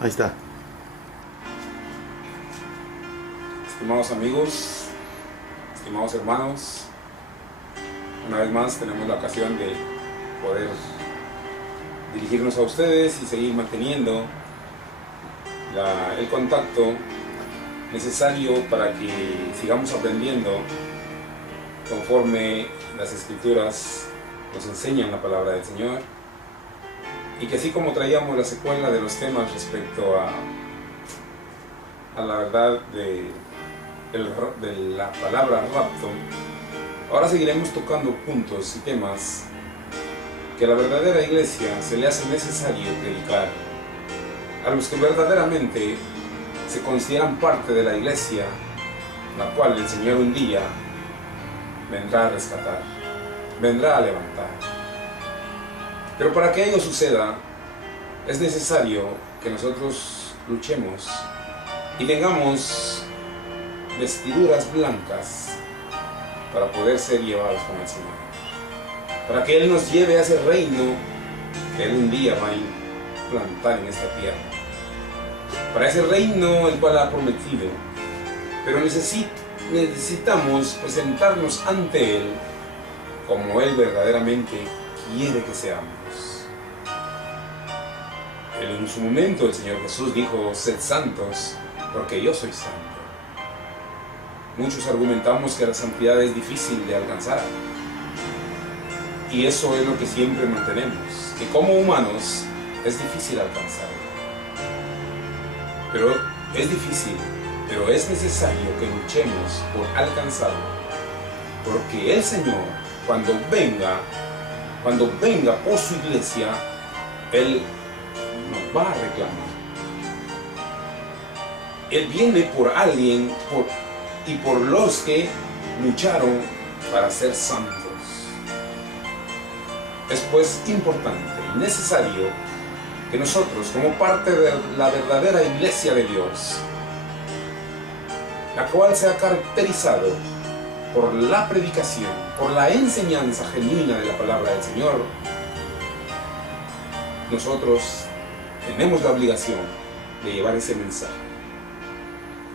Ahí está. Estimados amigos, estimados hermanos, una vez más tenemos la ocasión de poder dirigirnos a ustedes y seguir manteniendo el contacto necesario para que sigamos aprendiendo conforme las Escrituras nos enseñan la palabra del Señor, y que así como traíamos la secuela de los temas respecto a la verdad de la palabra rapto, ahora seguiremos tocando puntos y temas que a la verdadera iglesia se le hace necesario predicar, a los que verdaderamente se consideran parte de la iglesia, la cual el Señor un día vendrá a rescatar, vendrá a levantar. Pero para que ello suceda, es necesario que nosotros luchemos y tengamos vestiduras blancas para poder ser llevados con el Señor, para que Él nos lleve a ese reino que Él un día va a implantar en esta tierra, para ese reino el cual ha prometido. Pero necesitamos presentarnos ante Él como Él verdaderamente quiere que seamos. En su momento el Señor Jesús dijo: sed santos, porque yo soy santo. Muchos argumentamos que la santidad es difícil de alcanzar, y eso es lo que siempre mantenemos, que como humanos es difícil alcanzarlo. Pero es difícil, pero es necesario que luchemos por alcanzarlo, porque el Señor, cuando venga por su iglesia, Él nos va a reclamar. Él viene por alguien y por los que lucharon para ser santos. Es pues importante y necesario que nosotros, como parte de la verdadera iglesia de Dios, la cual se ha caracterizado por la predicación, por la enseñanza genuina de la palabra del Señor, nosotros tenemos la obligación de llevar ese mensaje.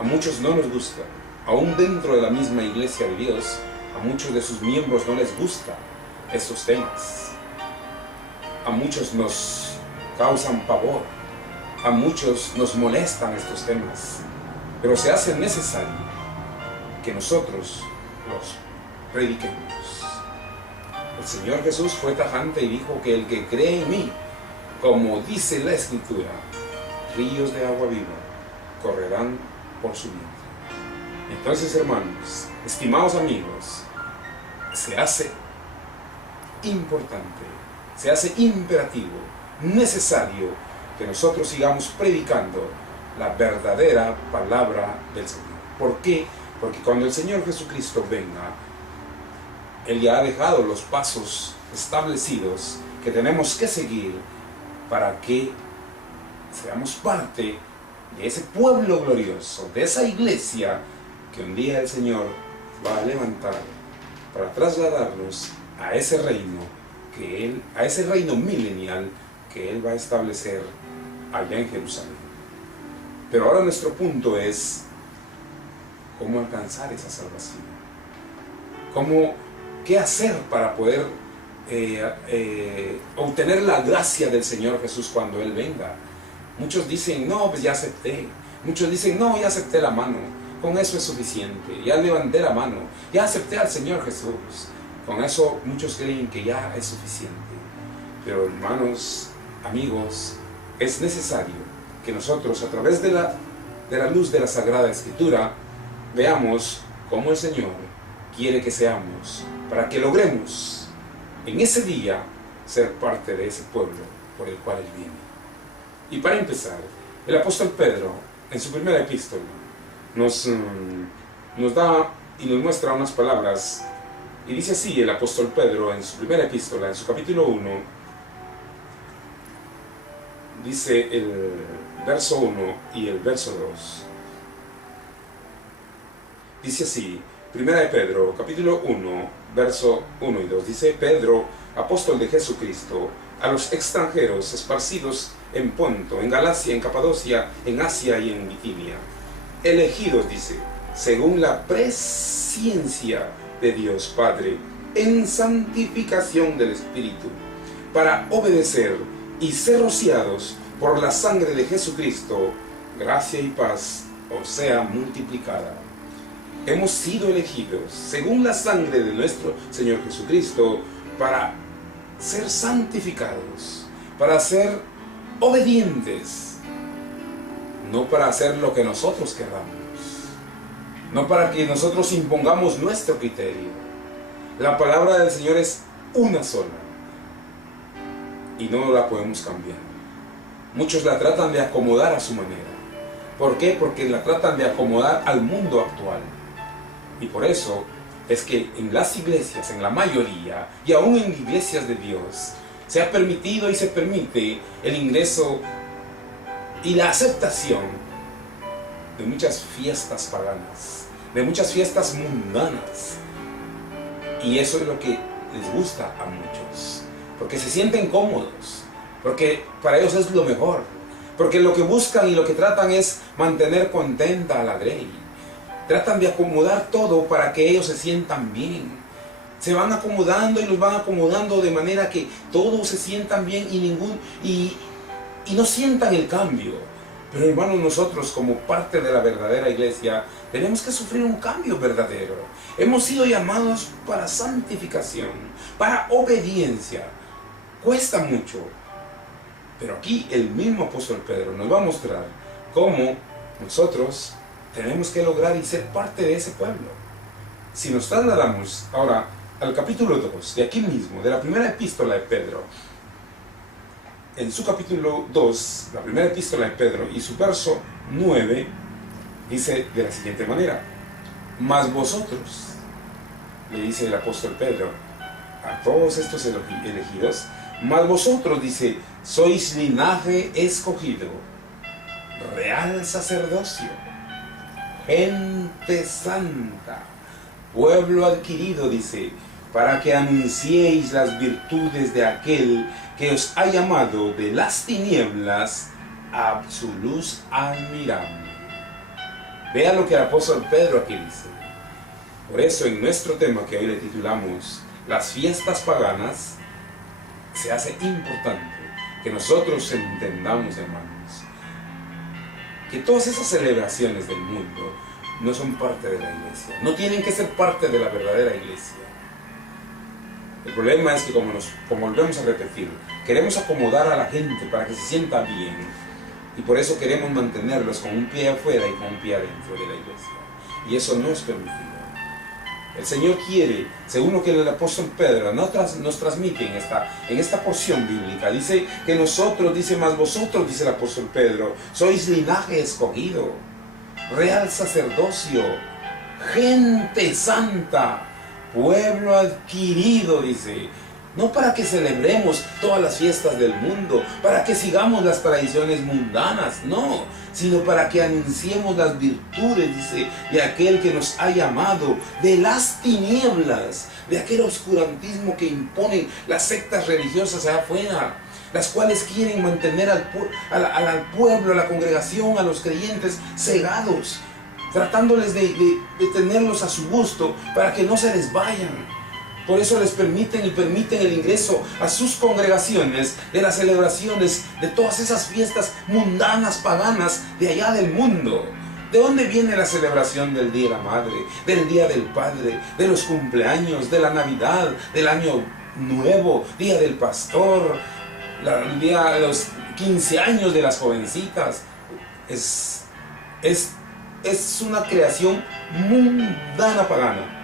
A muchos no nos gusta, aún dentro de la misma iglesia de Dios, a muchos de sus miembros no les gustan estos temas. A muchos nos causan pavor, a muchos nos molestan estos temas, pero se hace necesario que nosotros los prediquemos. El Señor Jesús fue tajante y dijo que el que cree en mí, como dice la Escritura, ríos de agua viva correrán por su vientre. Entonces, hermanos, estimados amigos, se hace importante, se hace imperativo, necesario que nosotros sigamos predicando la verdadera palabra del Señor. ¿Por qué? Porque cuando el Señor Jesucristo venga, Él ya ha dejado los pasos establecidos que tenemos que seguir para que seamos parte de ese pueblo glorioso, de esa iglesia que un día el Señor va a levantar para trasladarnos a ese reino a ese reino milenial que Él va a establecer allá en Jerusalén. Pero ahora nuestro punto es cómo alcanzar esa salvación, qué hacer para poder obtener la gracia del Señor Jesús cuando Él venga. Muchos dicen: no, pues ya acepté. Muchos dicen: no, ya acepté la mano, con eso es suficiente, ya levanté la mano, ya acepté al Señor Jesús, con eso muchos creen que ya es suficiente. Pero hermanos, amigos, es necesario que nosotros, a través de la luz de la Sagrada Escritura, veamos cómo el Señor quiere que seamos, para que logremos en ese día ser parte de ese pueblo por el cual Él viene. Y para empezar, el apóstol Pedro, en su primera epístola, nos da y nos muestra unas palabras, y dice así el apóstol Pedro en su primera epístola, en su capítulo 1, dice el verso 1 y el verso 2. Dice así, primera de Pedro, capítulo 1, verso 1 y 2, dice: Pedro, apóstol de Jesucristo, a los extranjeros esparcidos en Ponto, en Galacia, en Capadocia, en Asia y en Bitinia. Elegidos, dice, según la presciencia de Dios Padre, en santificación del Espíritu, para obedecer y ser rociados por la sangre de Jesucristo, gracia y paz os sea multiplicada. Hemos sido elegidos, según la sangre de nuestro Señor Jesucristo, para ser santificados, para ser obedientes, no para hacer lo que nosotros queramos, no para que nosotros impongamos nuestro criterio. La palabra del Señor es una sola y no la podemos cambiar. Muchos la tratan de acomodar a su manera. ¿Por qué? Porque la tratan de acomodar al mundo actual. Y por eso es que en las iglesias, en la mayoría, y aún en iglesias de Dios, se ha permitido y se permite el ingreso y la aceptación de muchas fiestas paganas, de muchas fiestas mundanas. Y eso es lo que les gusta a muchos, porque se sienten cómodos, porque para ellos es lo mejor, porque lo que buscan y lo que tratan es mantener contenta a la grey. Tratan de acomodar todo para que ellos se sientan bien. Se van acomodando y los van acomodando de manera que todos se sientan bien y no sientan el cambio. Pero hermanos, nosotros como parte de la verdadera iglesia tenemos que sufrir un cambio verdadero. Hemos sido llamados para santificación, para obediencia. Cuesta mucho. Pero aquí el mismo apóstol Pedro nos va a mostrar cómo nosotros tenemos que lograr y ser parte de ese pueblo. Si nos trasladamos ahora al capítulo 2, de aquí mismo, de la primera epístola de Pedro, en su capítulo 2, la primera epístola de Pedro, y su verso 9, dice de la siguiente manera: mas vosotros, le dice el apóstol Pedro a todos estos elegidos, mas vosotros, dice, sois linaje escogido, real sacerdocio, gente santa, pueblo adquirido, dice, para que anunciéis las virtudes de aquel que os ha llamado de las tinieblas a su luz admirable. Vean lo que el apóstol Pedro aquí dice. Por eso en nuestro tema que hoy le titulamos las fiestas paganas, se hace importante que nosotros entendamos, hermanos, que todas esas celebraciones del mundo no son parte de la iglesia, no tienen que ser parte de la verdadera iglesia. El problema es que, como volvemos a repetir, queremos acomodar a la gente para que se sienta bien, y por eso queremos mantenerlos con un pie afuera y con un pie adentro de la iglesia, y eso no es permitido. El Señor quiere, según lo que el apóstol Pedro nos transmite en esta porción bíblica, dice que nosotros, dice, más vosotros, dice el apóstol Pedro, sois linaje escogido, real sacerdocio, gente santa, pueblo adquirido, dice, no para que celebremos todas las fiestas del mundo, para que sigamos las tradiciones mundanas, no, sino para que anunciemos las virtudes, dice, de aquel que nos ha llamado de las tinieblas, de aquel oscurantismo que imponen las sectas religiosas allá afuera, las cuales quieren mantener al pueblo, a la congregación, a los creyentes cegados, tratándoles de tenerlos a su gusto para que no se les vayan. Por eso les permiten el ingreso a sus congregaciones de las celebraciones de todas esas fiestas mundanas, paganas de allá del mundo. ¿De dónde viene la celebración del Día de la Madre, del Día del Padre, de los cumpleaños, de la Navidad, del Año Nuevo, Día del Pastor, el día de los 15 años de las jovencitas? Es una creación mundana, pagana.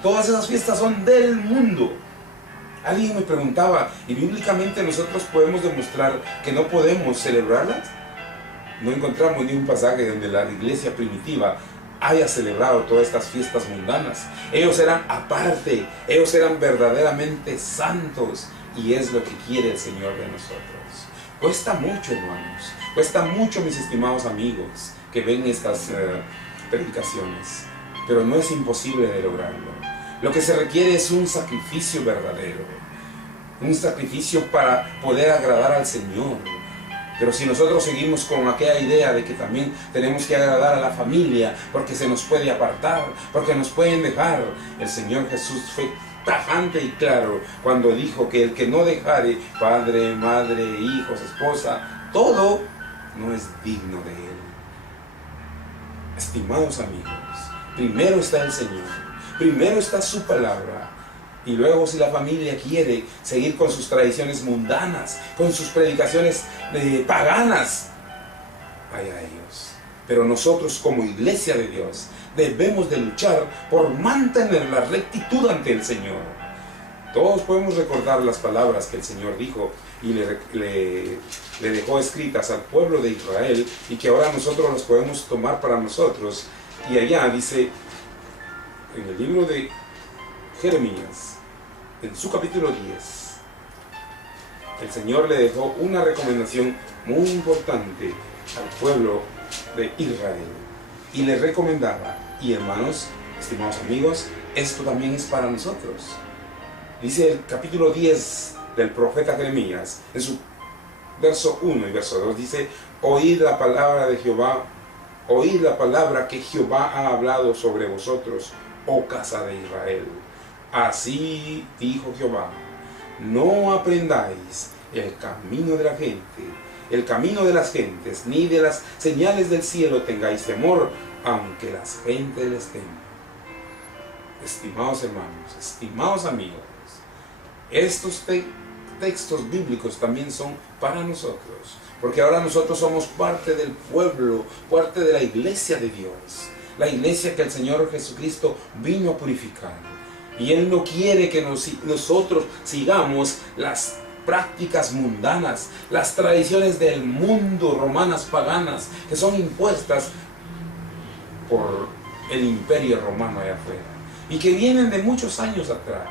Todas esas fiestas son del mundo. Alguien me preguntaba, ¿y bíblicamente nosotros podemos demostrar que no podemos celebrarlas? No encontramos ni un pasaje donde la iglesia primitiva haya celebrado todas estas fiestas mundanas. Ellos eran aparte, ellos eran verdaderamente santos, y es lo que quiere el Señor de nosotros. Cuesta mucho, hermanos, cuesta mucho, mis estimados amigos que ven estas predicaciones, pero no es imposible de lograrlo. Lo que se requiere es un sacrificio verdadero. un sacrificio para poder agradar al Señor. Pero si nosotros seguimos con aquella idea de que también tenemos que agradar a la familia, porque se nos puede apartar, porque nos pueden dejar, el Señor Jesús fue tajante y claro cuando dijo que el que no dejare padre, madre, hijos, esposa, todo, no es digno de Él. Estimados amigos, primero está el Señor, primero está su palabra. Y luego, si la familia quiere seguir con sus tradiciones mundanas, con sus predicaciones paganas, allá ellos. Pero nosotros como iglesia de Dios debemos de luchar por mantener la rectitud ante el Señor. Todos podemos recordar las palabras que el Señor dijo y le dejó escritas al pueblo de Israel, y que ahora nosotros las podemos tomar para nosotros. Y allá dice, en el libro de Jeremías, en su capítulo 10, el Señor le dejó una recomendación muy importante al pueblo de Israel, y le recomendaba, y hermanos, estimados amigos, esto también es para nosotros. Dice el capítulo 10 del profeta Jeremías, en su verso 1 y verso 2, dice: oíd la palabra de Jehová, oíd la palabra que Jehová ha hablado sobre vosotros, oh casa de Israel. Así dijo Jehová: no aprendáis el camino de la gente, el camino de las gentes, ni de las señales del cielo tengáis temor, aunque las gentes les teman. Estimados hermanos, estimados amigos, estos textos bíblicos también son para nosotros, porque ahora nosotros somos parte del pueblo, parte de la iglesia de Dios, la iglesia que el Señor Jesucristo vino a purificar. Y Él no quiere que nosotros sigamos las prácticas mundanas, las tradiciones del mundo, romanas, paganas, que son impuestas por el imperio romano allá afuera, y que vienen de muchos años atrás.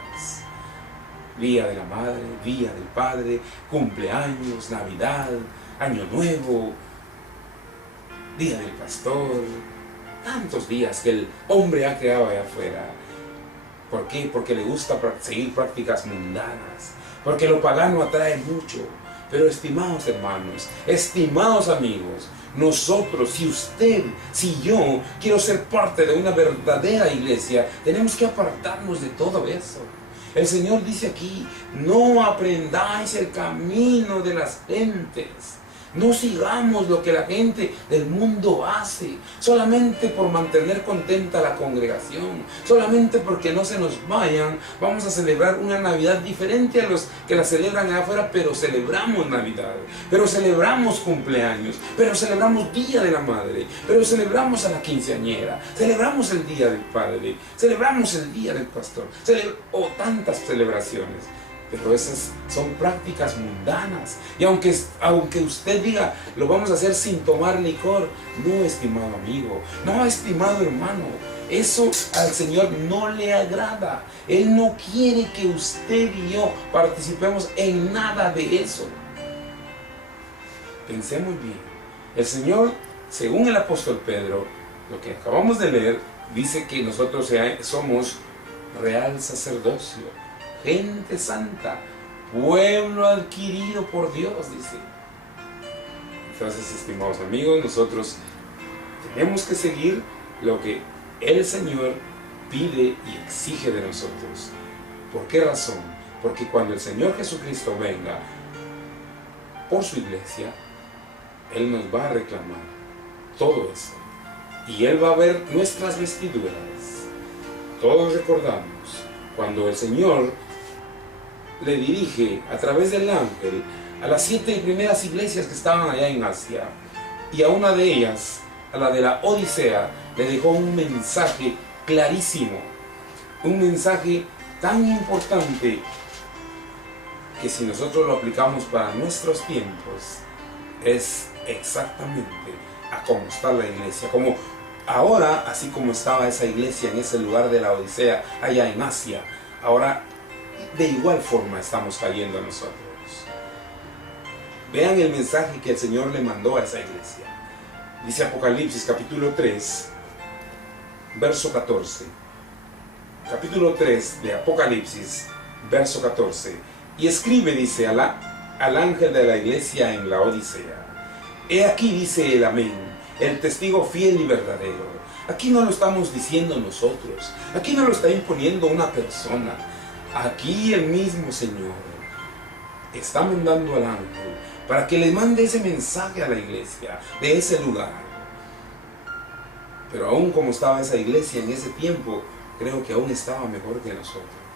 Día de la Madre, Día del Padre, cumpleaños, Navidad, Año Nuevo, Día del Pastor, tantos días que el hombre ha creado allá afuera. ¿Por qué? Porque le gusta seguir prácticas mundanas, porque lo pagano atrae mucho. Pero estimados hermanos, estimados amigos, nosotros, si usted, si yo, quiero ser parte de una verdadera iglesia, tenemos que apartarnos de todo eso. El Señor dice aquí: no aprendáis el camino de las gentes. No sigamos lo que la gente del mundo hace, solamente por mantener contenta la congregación, solamente porque no se nos vayan. Vamos a celebrar una Navidad diferente a los que la celebran allá afuera, pero celebramos Navidad, pero celebramos cumpleaños, pero celebramos Día de la Madre, pero celebramos a la quinceañera, celebramos el Día del Padre, celebramos el Día del Pastor, o tantas celebraciones. Pero esas son prácticas mundanas. Y aunque usted diga, lo vamos a hacer sin tomar licor, no, estimado amigo, no, estimado hermano, eso al Señor no le agrada. Él no quiere que usted y yo participemos en nada de eso. Pensemos bien. El Señor, según el apóstol Pedro, lo que acabamos de leer, dice que nosotros somos real sacerdocio, gente santa, pueblo adquirido por Dios, dice. Entonces, estimados amigos, nosotros tenemos que seguir lo que el Señor pide y exige de nosotros. ¿Por qué razón? Porque cuando el Señor Jesucristo venga por su iglesia, Él nos va a reclamar todo eso. Y Él va a ver nuestras vestiduras. Todos recordamos cuando el Señor le dirige a través del ángel a las 7 primeras iglesias que estaban allá en Asia, y a una de ellas, a la de la Odisea, le dejó un mensaje clarísimo, un mensaje tan importante que si nosotros lo aplicamos para nuestros tiempos, es exactamente a cómo está la iglesia, como ahora, así como estaba esa iglesia en ese lugar de la Odisea allá en Asia, ahora de igual forma estamos cayendo nosotros. Vean el mensaje que el Señor le mandó a esa iglesia. Dice Apocalipsis capítulo 3, verso 14. Capítulo 3 de Apocalipsis, verso 14. Y escribe, dice, al ángel de la iglesia en la Odisea. He aquí, dice el amén, el testigo fiel y verdadero. Aquí no lo estamos diciendo nosotros, aquí no lo está imponiendo una persona, aquí el mismo Señor está mandando al ángel para que le mande ese mensaje a la iglesia de ese lugar. Pero aún como estaba esa iglesia en ese tiempo, creo que aún estaba mejor que nosotros.